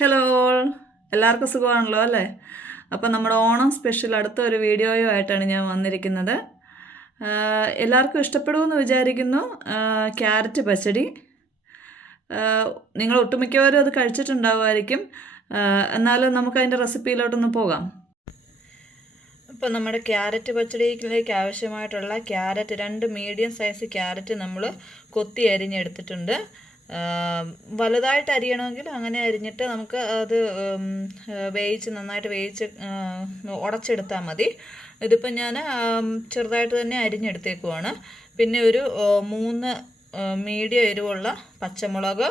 Hello, എല്ലാവർക്കും സുഖമാണല്ലോ അല്ലേ? അപ്പോൾ നമ്മുടെ ഓണം സ്പെഷ്യൽ അടുത്ത ഒരു വീഡിയോയുമായിട്ടാണ് ഞാൻ വന്നിരിക്കുന്നത്. എല്ലാവർക്കും ഇഷ്ടപ്പെടുമെന്ന് വിചാരിക്കുന്നു. ക്യാരറ്റ് പച്ചടി. നിങ്ങൾ ഒട്ടുമിക്കവരും അത് കഴിച്ചിട്ടുണ്ടാവുമായിരിക്കും. എന്നാലും നമുക്കതിൻ്റെ റെസിപ്പിയിലോട്ടൊന്ന് പോകാം. ഇപ്പോൾ നമ്മുടെ ക്യാരറ്റ് പച്ചടിയിലേക്ക് ആവശ്യമായിട്ടുള്ള ക്യാരറ്റ് 2 മീഡിയം സൈസ് ക്യാരറ്റ് നമ്മൾ കൊത്തി അരിഞ്ഞെടുത്തിട്ടുണ്ട്. വലുതായിട്ട് അരിയണമെങ്കിൽ അങ്ങനെ അരിഞ്ഞിട്ട് നമുക്ക് അത് നന്നായിട്ട് വേവിച്ച് ഉടച്ചെടുത്താൽ മതി. ഇതിപ്പോൾ ഞാൻ ചെറുതായിട്ട് തന്നെ അരിഞ്ഞെടുത്തേക്കുവാണ്. പിന്നെ ഒരു 3 മീഡിയം എരിവുള്ള പച്ചമുളക്,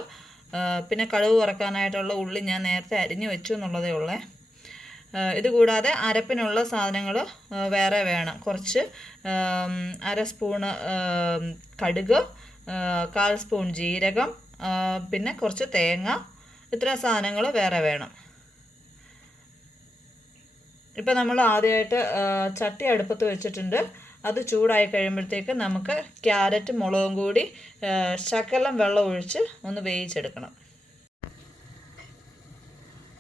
പിന്നെ കടുക് വറക്കാനായിട്ടുള്ള ഉള്ളി ഞാൻ നേരത്തെ അരിഞ്ഞു വെച്ചു എന്നുള്ളതേ ഉള്ളേ. ഇത് കൂടാതെ അരപ്പിനുള്ള സാധനങ്ങൾ വേറെ വേണം. കുറച്ച് 1/2 സ്പൂണ് കടുക്, 1/4 സ്പൂൺ ജീരകം, പിന്നെ കുറച്ച് തേങ്ങ, ഇത്ര സാധനങ്ങൾ വേറെ വേണം. ഇപ്പം നമ്മൾ ആദ്യമായിട്ട് ചട്ടി അടുപ്പത്ത് വെച്ചിട്ടുണ്ട്. അത് ചൂടായി കഴിയുമ്പോഴത്തേക്ക് നമുക്ക് ക്യാരറ്റ് മുളകും കൂടി ശകലം വെള്ളം ഒഴിച്ച് ഒന്ന് വേവിച്ചെടുക്കണം.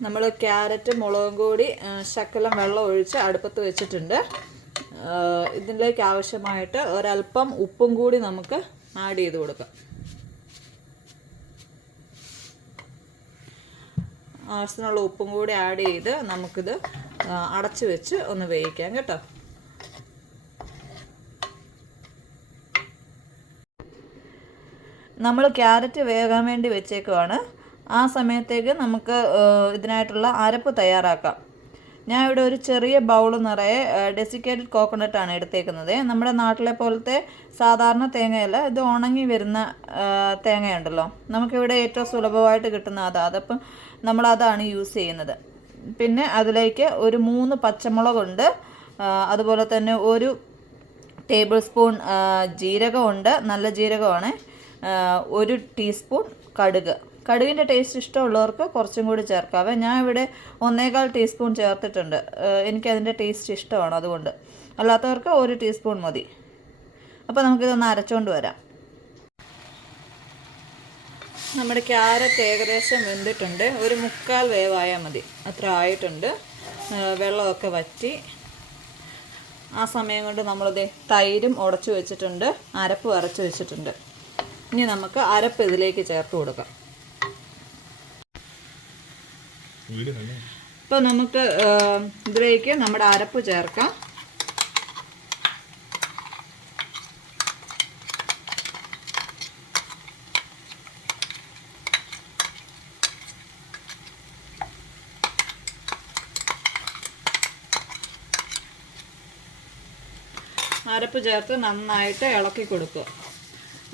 നമ്മൾ ക്യാരറ്റ് മുളകും കൂടി ശകലം വെള്ളം ഒഴിച്ച് അടുപ്പത്ത് വെച്ചിട്ടുണ്ട്. ഇതിലേക്ക് ആവശ്യമായിട്ട് ഒരല്പം ഉപ്പും കൂടി നമുക്ക് ആഡ് ചെയ്ത് കൊടുക്കാം. ആവശ്യത്തിനുള്ള ഉപ്പും കൂടി ആഡ് ചെയ്ത് നമുക്കിത് അടച്ച് വെച്ച് ഒന്ന് വേവിക്കാം കേട്ടോ. നമ്മൾ ക്യാരറ്റ് വേകാൻ വേണ്ടി വെച്ചേക്കുവാണ്. ആ സമയത്തേക്ക് നമുക്ക് ഇതിനായിട്ടുള്ള അരപ്പ് തയ്യാറാക്കാം. ഞാൻ ഇവിടെ ഒരു ചെറിയ ബൗൾ നിറയെ ഡെസിക്കേറ്റഡ് കോക്കനട്ടാണ് എടുത്തേക്കുന്നത്. നമ്മുടെ നാട്ടിലെ പോലത്തെ സാധാരണ തേങ്ങയല്ല, ഇത് ഉണങ്ങി വരുന്ന തേങ്ങയുണ്ടല്ലോ, നമുക്കിവിടെ ഏറ്റവും സുലഭമായിട്ട് കിട്ടുന്ന അതപ്പം നമ്മളതാണ് യൂസ് ചെയ്യുന്നത്. പിന്നെ അതിലേക്ക് ഒരു 3 പച്ചമുളകുണ്ട്. അതുപോലെ തന്നെ ഒരു ടേബിൾ സ്പൂൺ ജീരകമുണ്ട്, നല്ല ജീരകമാണ്. 1 ടീസ്പൂൺ കടുകിൻ്റെ ടേസ്റ്റ് ഇഷ്ടമുള്ളവർക്ക് കുറച്ചും കൂടി ചേർക്കാവേ. ഞാൻ ഇവിടെ 1.25 ടീസ്പൂൺ ചേർത്തിട്ടുണ്ട്. എനിക്കതിൻ്റെ ടേസ്റ്റ് ഇഷ്ടമാണ്, അതുകൊണ്ട്. അല്ലാത്തവർക്ക് 1 ടീസ്പൂൺ മതി. അപ്പോൾ നമുക്കിതൊന്ന് അരച്ചുകൊണ്ട് വരാം. നമ്മുടെ ക്യാരറ്റ് ഏകദേശം വെന്തിട്ടുണ്ട്. ഒരു 3/4 വേവായാൽ മതി, അത്ര ആയിട്ടുണ്ട്. വെള്ളമൊക്കെ വറ്റി. ആ സമയം കൊണ്ട് നമ്മളിത് തൈരും ഉടച്ചു വെച്ചിട്ടുണ്ട്, അരപ്പ് അരച്ച് വെച്ചിട്ടുണ്ട്. ഇനി നമുക്ക് അരപ്പ് ഇതിലേക്ക് ചേർത്ത് കൊടുക്കാം. ഇപ്പോൾ നമുക്ക് ഇതിലേക്ക് നമ്മുടെ അരപ്പ് ചേർക്കാം. അരപ്പ് ചേർത്ത് നന്നായിട്ട് ഇളക്കി കൊടുക്കുക.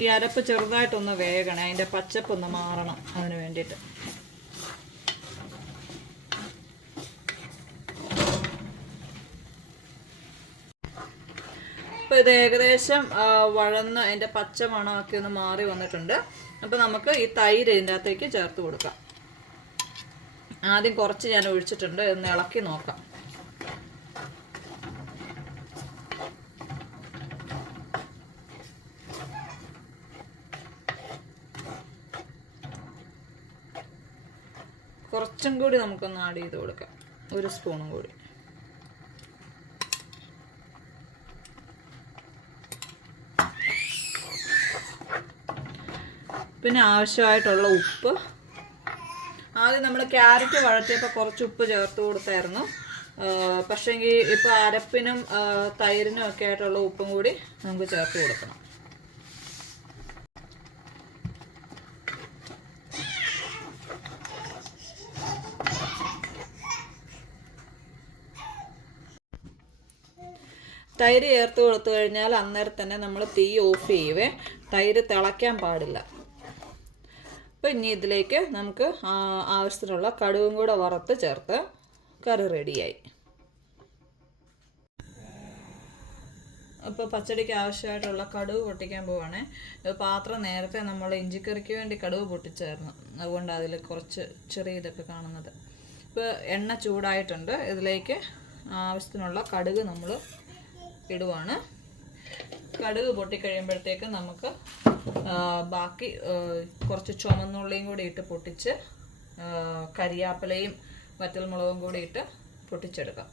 ഈ അരപ്പ് ചെറുതായിട്ടൊന്ന് വേകണേ, അതിൻ്റെ പച്ചപ്പൊന്ന് മാറണം, അതിന് വേണ്ടിയിട്ട്. അപ്പോൾ ഇത് ഏകദേശം വഴന്ന് അതിൻ്റെ പച്ച മണമൊക്കെ ഒന്ന് മാറി വന്നിട്ടുണ്ട്. അപ്പോൾ നമുക്ക് ഈ തൈര് ഇതിൻ്റെ അകത്തേക്ക് ചേർത്ത് കൊടുക്കാം. ആദ്യം കുറച്ച് ഞാൻ ഒഴിച്ചിട്ടുണ്ട്, ഒന്ന് ഇളക്കി നോക്കാം. കുറച്ചും കൂടി നമുക്കൊന്ന് ആഡ് ചെയ്ത് കൊടുക്കാം, 1 സ്പൂണും കൂടി. പിന്നെ ആവശ്യമായിട്ടുള്ള ഉപ്പ്. ആദ്യം നമ്മൾ ക്യാരറ്റ് വഴറ്റിയപ്പോൾ കുറച്ച് ഉപ്പ് ചേർത്ത് കൊടുത്തായിരുന്നു. പക്ഷേങ്കിൽ ഇപ്പോൾ അരപ്പിനും തൈരിനും ഒക്കെ ആയിട്ടുള്ള ഉപ്പും കൂടി നമുക്ക് ചേർത്ത് കൊടുക്കണം. തൈര് ചേർത്ത് കൊടുത്തു കഴിഞ്ഞാൽ അന്നേരം തന്നെ നമ്മൾ തീ ഓഫ് ചെയ്യുവേ. തൈര് തിളയ്ക്കാൻ പാടില്ല. അപ്പോൾ ഇനി ഇതിലേക്ക് നമുക്ക് ആവശ്യത്തിനുള്ള കടുകും കൂടെ വറുത്ത് ചേർത്ത് കറി റെഡിയായി. അപ്പോൾ പച്ചടിക്ക് ആവശ്യമായിട്ടുള്ള കടുക് പൊട്ടിക്കാൻ പോവുകയാണേ. പാത്രം നേരത്തെ നമ്മൾ ഇഞ്ചിക്കറിക്ക് വേണ്ടി കടുക് പൊട്ടിച്ചായിരുന്നു, അതുകൊണ്ട് അതിൽ കുറച്ച് ചെറിയ ഇതൊക്കെ കാണുന്നത്. ഇപ്പോൾ എണ്ണ ചൂടായിട്ടുണ്ട്. ഇതിലേക്ക് ആവശ്യത്തിനുള്ള കടുക് നമ്മൾ ഇടുവാണ്. കടുക് പൊട്ടിക്കഴിയുമ്പോഴത്തേക്ക് നമുക്ക് ബാക്കി കുറച്ച് ചുമന്നുള്ളിയും കൂടി ഇട്ട് പൊട്ടിച്ച് കരിയാപ്പിലയും വറ്റൽമുളകും കൂടി ഇട്ട് പൊട്ടിച്ചെടുക്കാം.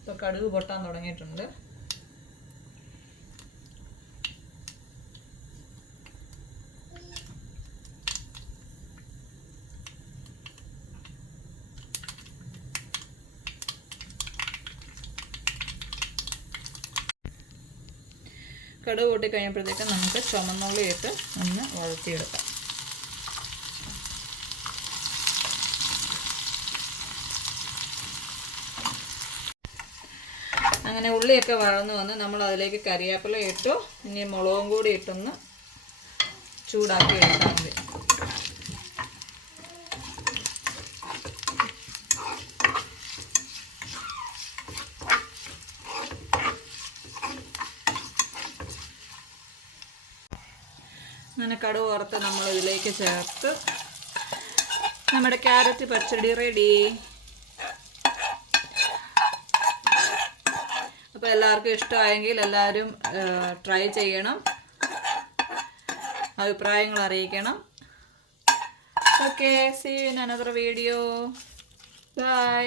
ഇപ്പോൾ കടുക് പൊട്ടാൻ തുടങ്ങിയിട്ടുണ്ട്. കടുക് പൊട്ടി കഴിഞ്ഞപ്പോഴത്തേക്കും നമുക്ക് ചുമന്നുള്ളി ഇട്ട് ഒന്ന് വഴറ്റിയെടുക്കാം. അങ്ങനെ ഉള്ളിയൊക്കെ വഴന്നു വന്ന് നമ്മൾ അതിലേക്ക് കരിയാപ്പില ഇട്ടു. ഇനി മുളകും കൂടി ഇട്ടൊന്ന് ചൂടാക്കി എടുത്താൽ മതി. അങ്ങനെ കടുക് വറുത്ത് നമ്മൾ ഇതിലേക്ക് ചേർത്ത് നമ്മുടെ ക്യാരറ്റ് പച്ചടി റെഡി. അപ്പോൾ എല്ലാവർക്കും ഇഷ്ടമായെങ്കിൽ എല്ലാവരും ട്രൈ ചെയ്യണം, അഭിപ്രായങ്ങൾ അറിയിക്കണം. Okay, see you in another video. By.